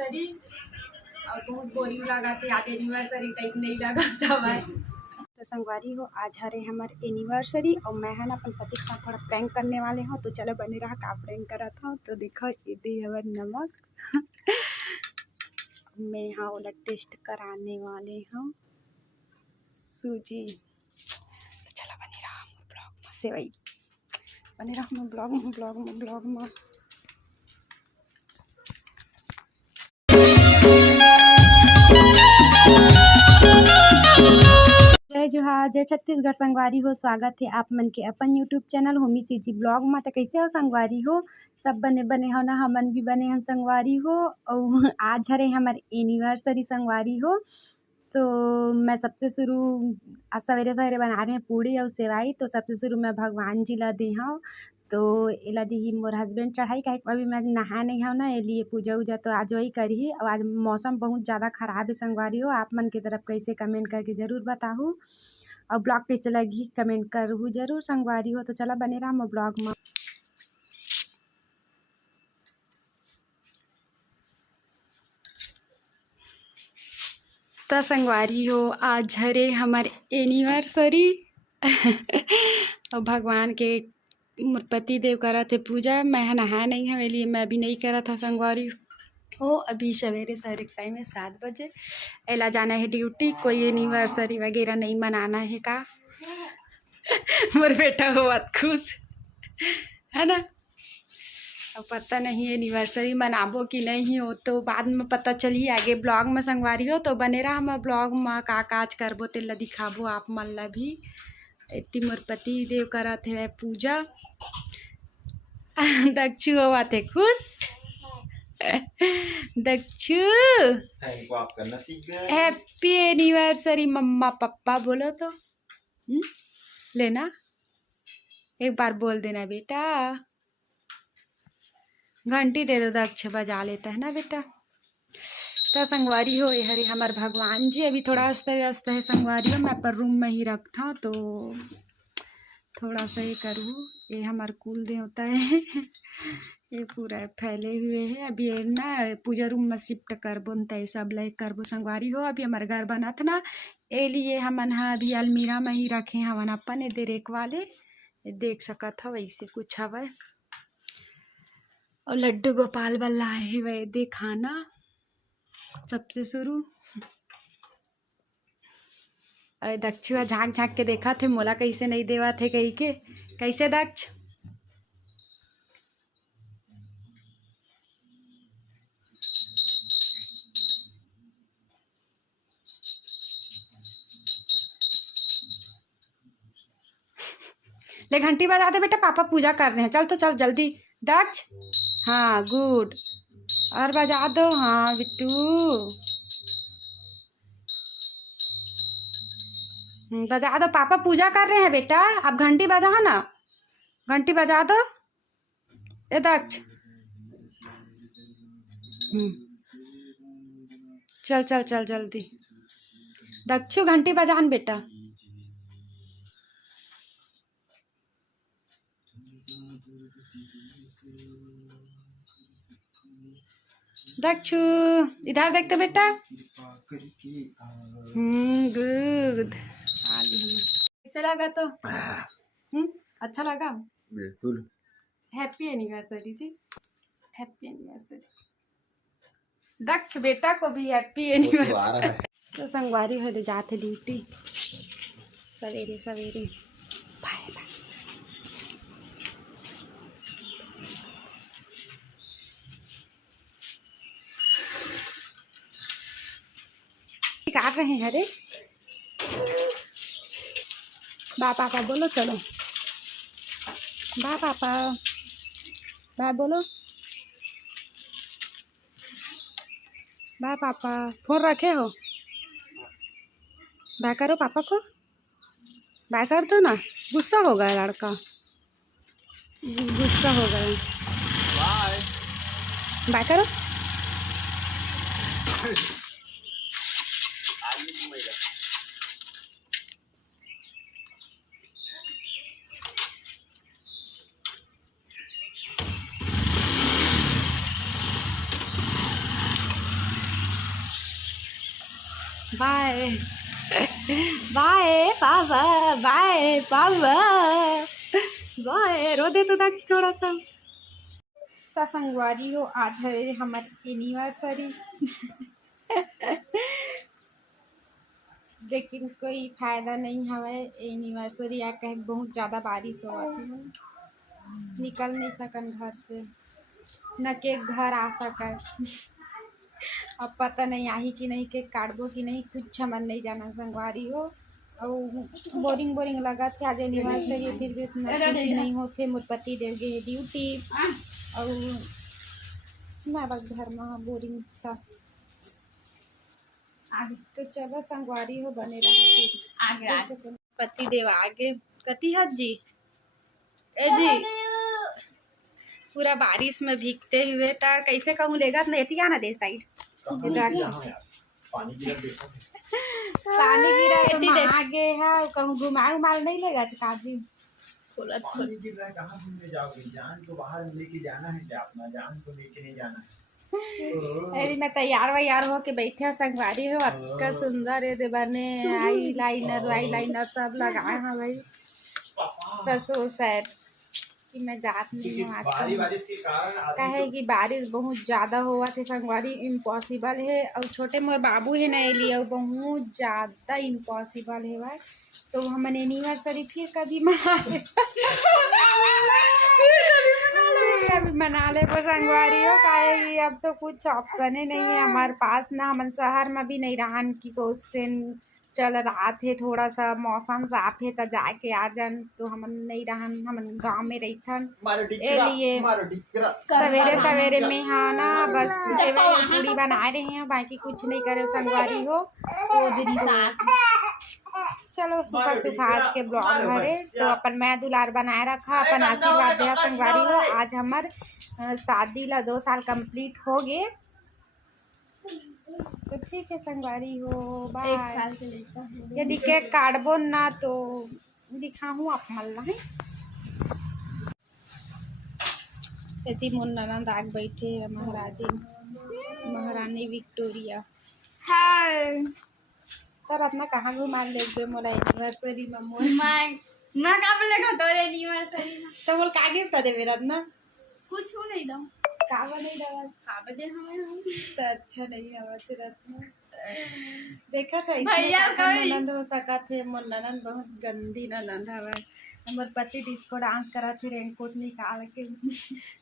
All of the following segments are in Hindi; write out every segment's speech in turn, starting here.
एनिवर्सरी और बहुत बोरिंग लगा थे। आज एनिवर्सरी टाइप नहीं लगा था भाई। तो संगवारी हो, आज हरे हमारे एनिवर्सरी और मैं है ना अपन पति के साथ थोड़ा प्रैंक करने वाले हूँ। तो चलो बने रहा का प्रैंक करा था। तो देखो ये दे हमार नमक मैं यहाँ वाला टेस्ट कराने वाले हूँ सूजी। तो चलो बने रहा हम ब्लॉग में से भाई, बने रहा हम ब्लॉग में। जय जोहार, जय छत्तीसगढ़। संगवारी हो, स्वागत है आप मन के अपन यूट्यूब चैनल होमी सीजी ब्लॉग में। तो कैसे हो संगवारी हो, सब बने हो ना, हमन भी बने हैं संगवारी हो। और आज हरे हमारे एनिवर्सरी संगवारी हो। तो मैं सबसे शुरू आज सवेरे सवेरे बना रहे हैं पूड़ी और सेवाई। तो सबसे शुरू मैं भगवान जी ला दी हूँ। तो एला दी मोर हस्बैंड चढ़ाई काहे अभी मैं नहा नहीं हूँ ना, लिए पूजा उजा तो आज वही करी। और आज मौसम बहुत ज़्यादा ख़राब है संगवारी हो। आप मन की तरफ कैसे कमेंट करके ज़रूर बताऊँ और ब्लॉग कैसे लगी कमेंट करूँ ज़रूर संगवारी हो। तो चला बने रहा मैं ब्लॉग में। तो संगवारी हो, आज हरे हमारे एनिवर्सरी और भगवान के पति देव करा थे पूजा। मैं नहा नहीं है लिए मैं भी नहीं करा था संगवारी हो। अभी सवेरे सवेरे टाइम है 7 बजे। एला जाना है ड्यूटी। कोई एनिवर्सरी वगैरह नहीं मनाना है का मोर बेटा हो बहुत खुश है ना। अब पता नहीं एनिवर्सरी मनाबो कि नहीं हो तो बाद में पता चली आगे ब्लॉग में संगवारी हो। तो बने रहा हम ब्लॉग में का काज करबो तेला दिखाबो आप मन ला भी। इतनी मोर पति देव करा थे पूजा। दक्षु हुआ थे खुश। दक्षु हैप्पी एनिवर्सरी मम्मा पापा बोलो तो लेना, एक बार बोल देना बेटा। घंटी दे दो, दक्ष बजा लेता है ना बेटा। तो संगवारी हो ये हरे हमारे भगवान जी अभी थोड़ा अस्त व्यस्त है संगवारी हो। मैं पर रूम में ही रखता तो थोड़ा सा ये करूँ। ये हमारा कुल देवता है ये पूरा फैले हुए हैं। अभी ये ना पूजा रूम में शिफ्ट करबो तो सब लाइक करबो संगवारी हो। अभी हमारे घर बना था ना, ये लिए हमन हा अभी अलमीरा में ही रखे हवन अपन ये देख वाले। ये देख सकत हो वैसे कुछ हवे। और लड्डू गोपाल बल्ला है वह दिखाना सबसे शुरू। अरे दक्षुआ झाँक झाँक के देखा थे मोला कैसे नहीं देवा थे कही के। कैसे दक्ष ले घंटी बजा दे बेटा, पापा पूजा कर रहे हैं। चल तो चल जल्दी दक्ष। हाँ गुड, और बजा दो। हाँ बिट्टू बजा दो, पापा पूजा कर रहे हैं बेटा। आप घंटी बजाओ ना, घंटी बजा दो ए दक्ष। चल चल चल जल्दी दक्षु घंटी बजान बेटा। दक्षु इधर देखते बेटा। गुड। कैसे लगा तो अच्छा लगा बिल्कुल। हैप्पी एनिवर्सरी जी, हैप्पी एनिवर्सरी। दक्ष बेटा को भी हैप्पी एनिवर्सरी। तो संगवारी हो जाते ड्यूटी सवेरे सवेरे। Bye bye. काट रहे हैं रे। बा पापा बोलो चलो। बा पापा, बा बोलो। बा पापा, फोन रखे हो। बा करो पापा को, बा कर दो ना। गुस्सा हो गया लड़का, गुस्सा हो गया। बा करो। बाय बाय पापा, बाय पापा, बाय। रो दे तो दक्ष थोड़ा सा। तो संगवारी हो, आज है हमारी एनिवर्सरी। लेकिन कोई फायदा नहीं हमें एनिवर्सरी आ कहे बहुत ज़्यादा बारिश हो थी, निकल नहीं सकन घर से, न के घर आ सके। अब पता नहीं आई कि नहीं, केक काटबो कि नहीं, कुछ हमन नहीं जाना संगवारी हो। और बोरिंग बोरिंग लगा थे आज एनिवर्सरी, फिर भी उतना खुशी नहीं होते। मोर पति देव गए ड्यूटी और मैं बस घर में बोरिंग सा। आगे तो चलो संगवारी हो, बने रहा आगे पति देव आगे कति हज जी ए जी पूरा बारिश में भीगते हुए। तो कैसे कहूँ लेगा तो नहीं आना दे साइड पानी गिरा तो आगे है कहूँ घुमा उमाल नहीं लेगा काजी। पानी गिर रहा है, कहाँ घूमने जाओगे? जान को बाहर लेके जाना है क्या? अपना जान को लेके नहीं जाना है। अरे मैं तैयार वैयार हो के बैठे हो संगवारी हो, अतका सुंदर है दे बने आई लाइनर सब लगाए हैं भाई। तो सो सैड कि मैं जात नहीं हूँ आज बारिश के कारण कहे कि बारिश बहुत ज़्यादा हुआ थे संगवारी, इम्पॉसिबल है। और छोटे मोर बाबू है ना लिए बहुत ज़्यादा इम्पॉसिबल है भाई। तो हमन एनिवर्सरी फिर कभी मना ले कभी मना ले वो संगवारी हो, काहे कि अब तो कुछ ऑप्शन ही नहीं है हमारे पास ना। हमन शहर में भी नहीं रहन की सोचते चल रात है थोड़ा सा मौसम साफ है तो जाके आ जान, तो हमन नहीं रहन, हमन गांव में रहथन। ए लिए सवेरे सवेरे में हाँ ना बस पूड़ी बना रहे हैं, बाकी कुछ नहीं करे संगवारी हो। चलो सुपर सुखास के ब्लॉग भरे तो अपन मैं दुलार बनाए रखा, अपन आशीर्वाद दिया संगवारी हो। आज हमार शादी ला 2 साल कंप्लीट हो गए, तो ठीक है संगवारी हो, बाय। 1 साल से लेकर यदि केक काटबो ना तो दिखाऊँ आप मल्ला है। यदि मोर ननद आग बैठे महारानी विक्टोरिया। हाय तो रत्ना कहाँ घुमा ले मोला एनिवर्सरी में मोर मैं का बोलेगा तो एनिवर्सरी में तो मोर का गिफ्ट कर देबे रत्ना? कुछ नहीं दो का बने दवा का बदे हमें तो अच्छा नहीं हवा रत्ना। देखा था भैया कोई ननद हो सका थे। मोर ननद बहुत गंदी ननद हवा। हमारे पति डिस्को डांस करा थे रेनकोट निकाल के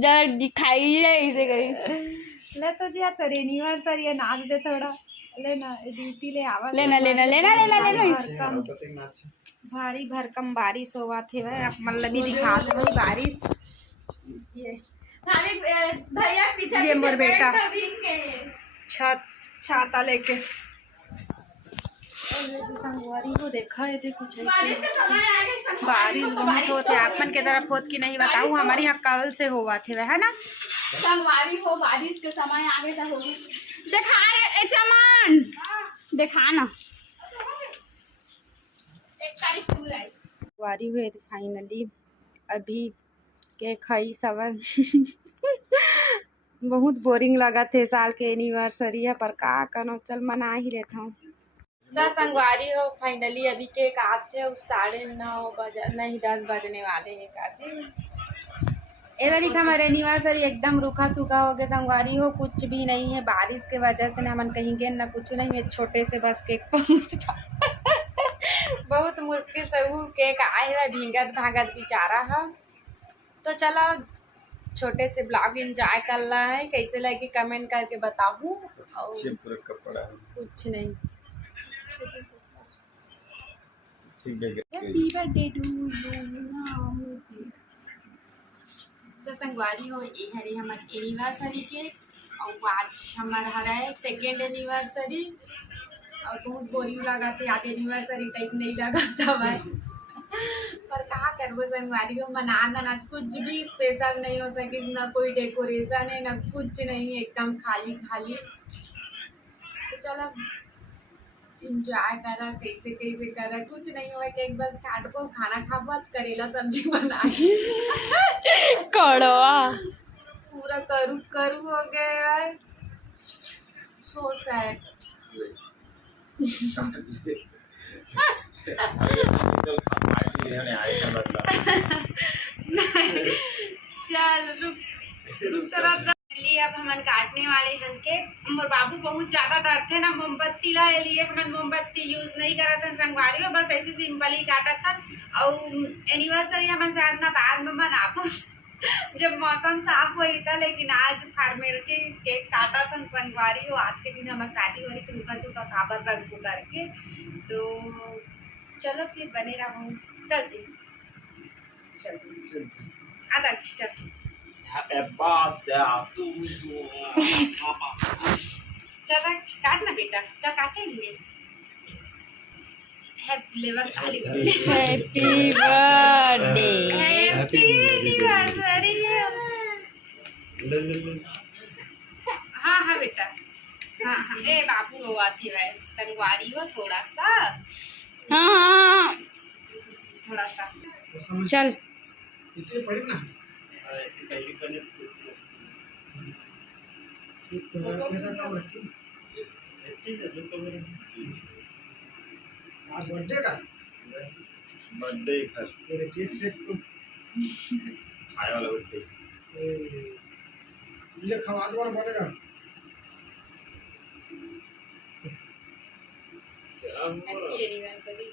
जरा दिखाइए ऐसे करी ले तो जी तो एनिवर्सरी है, नाच दे थोड़ा लेना ड्यूटी ले आवा भरकम भारी भरकम बारिश हुआ थे मतलब भी दिखा दे वही बारिश। ये भैया पीछे ये मोर बेटा भीग के छाता लेके संगवारी को देखा है थे कुछ ऐसे बारिश बहुत होते अपन के तरफ होत की नहीं बताऊँ, हमारे यहाँ कल से हुआ थे वह है ना। संगवारी हो बारिश के समय आगे तक होगी देखा रे चमन देखा ना 1 तारीख को आई वारी हुए थे फाइनली अभी के खाई सवन। बहुत बोरिंग लगा थे साल के एनिवर्सरी है पर का कनो चल मना ही लेता हूँ। 10 संगवारी हो फाइनली अभी केक आते हैं 9:30 बजे नहीं 10 बजने वाले हैं काजी। इधर ही हमारे एनिवर्सरी एकदम रूखा सूखा हो गया संगवारी हो, कुछ भी नहीं है बारिश के वजह से ना हम कहीं गए ना कुछ नहीं है। छोटे से बस केक पहुँच बहुत मुश्किल से वो केक आए हुआ भीगत भागत बेचारा है। तो चलो छोटे से ब्लॉग इंजॉय कर रहा है, कैसे लगे कमेंट करके बताऊँ। और कुछ नहीं तो संगवारी हो ये हरे हमारे एनिवर्सरी के और आज हमारा हरा है 2nd एनिवर्सरी और बहुत बोरिंग लगा थे आज एनिवर्सरी टाइप नहीं लगा था भाई। पर कहाँ करबो संगवारी हो मना कुछ भी स्पेशल नहीं हो सके, ना कोई डेकोरेशन है ना कुछ नहीं, एकदम खाली खाली। तो चलो इंजॉय करा कैसे कैसे करा कुछ नहीं हुआ केक बस काटबो खाना खाबो करेला सब्जी बनाई कड़वा पूरा करू हो गया। सो सैड चल रुक तरह लिए अब हमन काटने वाले हन के। मोर बाबू बहुत ज्यादा डरते ना मोमबत्ती ला लिए हमन मोमबत्ती यूज नहीं करत हन संगवारी हो, बस ऐसे सिंपल ही काटत हन। और एनिवर्सरी हमन शायद ना बाद में मनाबो जब मौसम साफ होई था, लेकिन आज फार्मेल के केक काटत हन संगवारी हो। आज के दिन हमार शादी हो रही से उनका सुखा खाबर रंग को करके, तो चलो फिर बने रहो। चल जी चल आधा चल। Happy birthday to you. चला काट ना बेटा, क्या काटेंगे। हैप्पी लेवर खाली हैप्पी बर्थडे। Happy anniversary. हाँ हाँ बेटा, हाँ हाँ ए बाबू रो आती है संगवारी हो थोड़ा सा। हाँ थोड़ा सा चल इतने पड़ी ना आज बर्थडे का बर्थडे का केक से खाए वाला बर्थडे ये खवा दो और बनेगा। Happy anniversary.